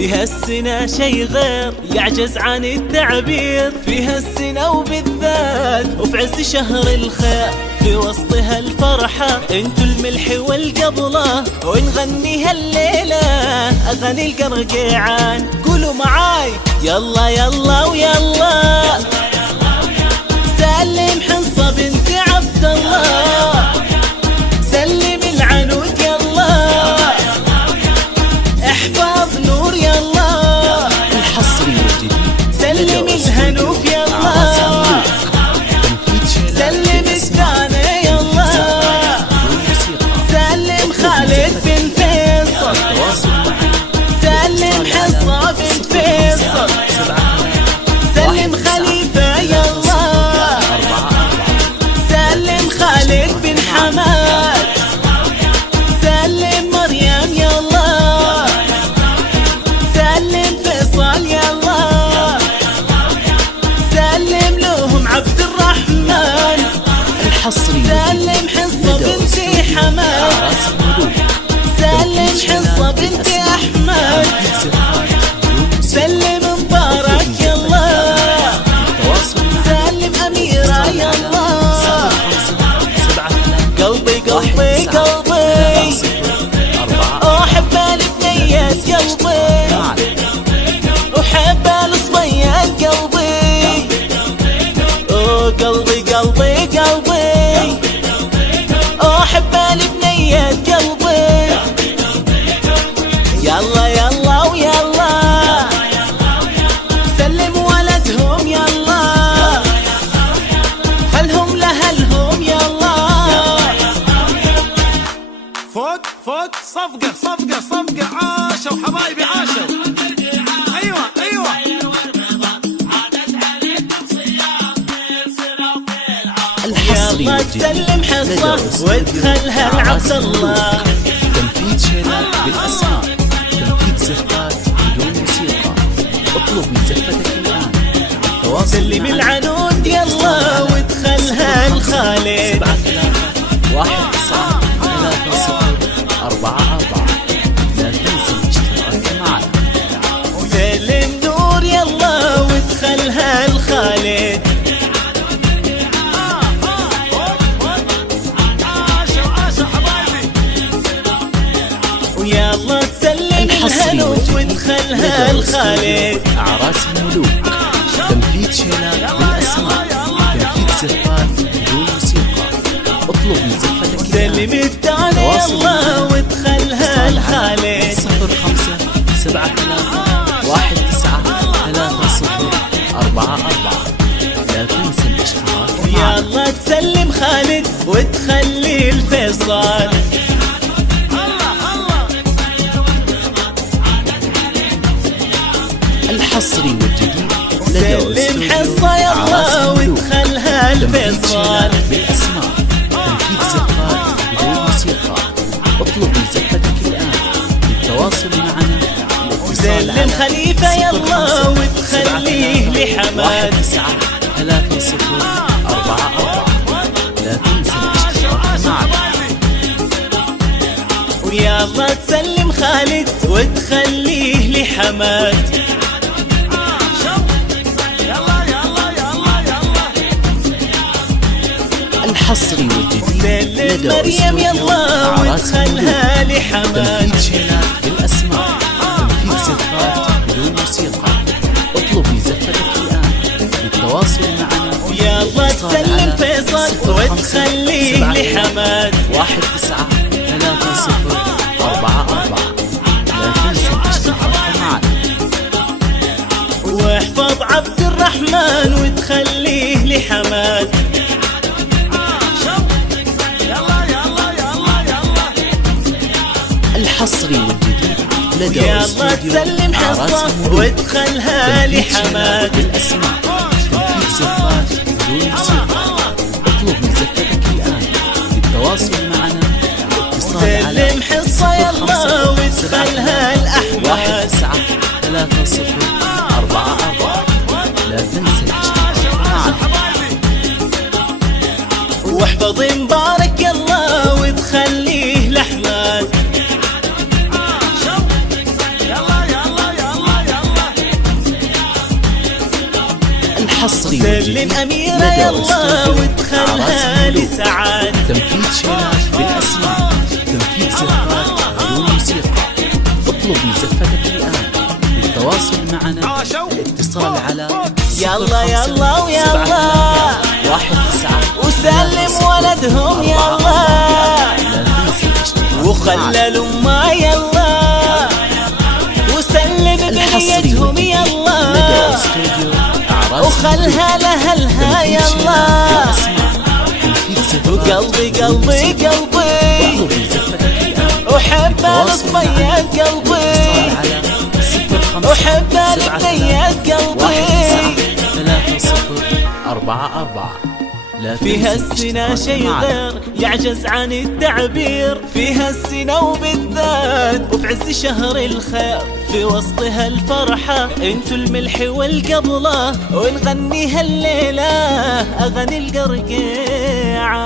فيها السنة شي غير يعجز عن التعبير، فيها السنة وبالذات وفي عز شهر الخير، في وسطها الفرحة انتو الملح والقبلة، ونغنيها الليلة اغاني القرقيعان. قولوا معاي يلا يلا ويلا، سلم حصة بنت عبد الله، سلم العنود يلا، احفظ نور يلا، الحصري والجديد سلم الهنوف يلا، سلم الثاني يلا، سلم خالد بن فيصل، سلم حصة بن فيصل، سلم خليفة يلا، سلم خالد بن حماد، سلم مريم يلا، سلم فيصل يلا، سلم لهم عبد الرحمن، الحصري سلم حصة بنت حماد، سلم حصة بنت أحمد، سلم مبارك يلا، سلم أميرة يلا، قلبي قلبي قلبي أحب البنيات قلبي، أحب الصبيان قلبي، قلبي قلبي قلبي أحب البنيات قلبي. يلا يلا ويلا سلم ولدهم يلا، خلهم لهلهم يلا. فوق فوق صفقة صفقة صفقة، عاشوا حبايبي عاشوا. ايوه ايوه الحصري يلا والجديد تسلم حصة وادخلها لعبد الله، تنفيذ شيلات بالأسماء، تنفيذ زفات بدون موسيقى. اطلب من زفتك الآن. سلم العنود يلا وادخلها لخالد، 719-3-0-4-4. لا تنسى الاشتراك معنا. سلم نور يلا وادخلها لخالد، ويلا تسلم الهنوف وادخلها لخالد. أعراس الملوك، تنفيذ شيلات بالأسماء، تنفيذ زفات بدون موسيقى. اطلب من زفتك سلم الثاني يلا وادخلها لخالد، 05-73-19-30-4-4. لا تنسى الاشتراك معنا. يلا تسلم خالد وتخلي الفيصل، الحصري والجديد لدى سلم حصة يلا وادخلها الفيصل. بالأسماء، تنفيذ زفات بدون موسيقى. اطلب من زفتك الآن للتواصل معنا. سلم خليفة يلا وتخليه لحماد، 19-3-0-4-4. لا تنسى الاشتراك معنا. ويلا تسلم خالد وتخليه لحماد، الحصري والجديد سلم لدى مريم يلا وادخلها لحماد. تنفيذ شيلات بالأسماء، تنفيذ زفات بدون موسيقى. اطلب من زفتك الآن للتواصل معنا. يلا تسلم فيصل وتخليه لحماد، 19-3-0-4-4. لا تنسى الاشتراك معنا. واحفظ عبد الرحمن وتخليه لحماد، الحصري والجديد لدى يلا تسلم حصة وادخلها لحماد. بالأسماء، تنفيذ زفات بدون موسيقى. اطلب من زفتك الآن للتواصل معنا. سلم حصة يلا وادخلها لأحمد، 19-3-0-4-4. لا تنسى الاشتراك معنا. واحفظ مبارك يلا وتخليه لأحمد، حصري سلم أميرة يلا وادخلها لسعاد. تنفيذ شينات بالأسماء، تنفيذ زفات بدون موسيقى. اطلب مزفتك الآن. للتواصل معنا الاتصال على يلا يلا ويلا 19 وسلم ولدهم يلا لا تنسى الاشتراك وخللوا ما يلا وسلم بنيتهم يلا لدى استوديو أعراس وخلها لهلها يلا وقلبي قلبي قلبي وحب الصبيات قلبي وحب البنيات قلبي 3044. لا فيها تنسى السنة الاشتراك شي معنا. غير يعجز عن التعبير. فيها السنة وبالذات وفي عز شهر الخير في وسطها الفرحة انتو الملح والقبلة ونغنيها الليلة أغاني القرقيعة.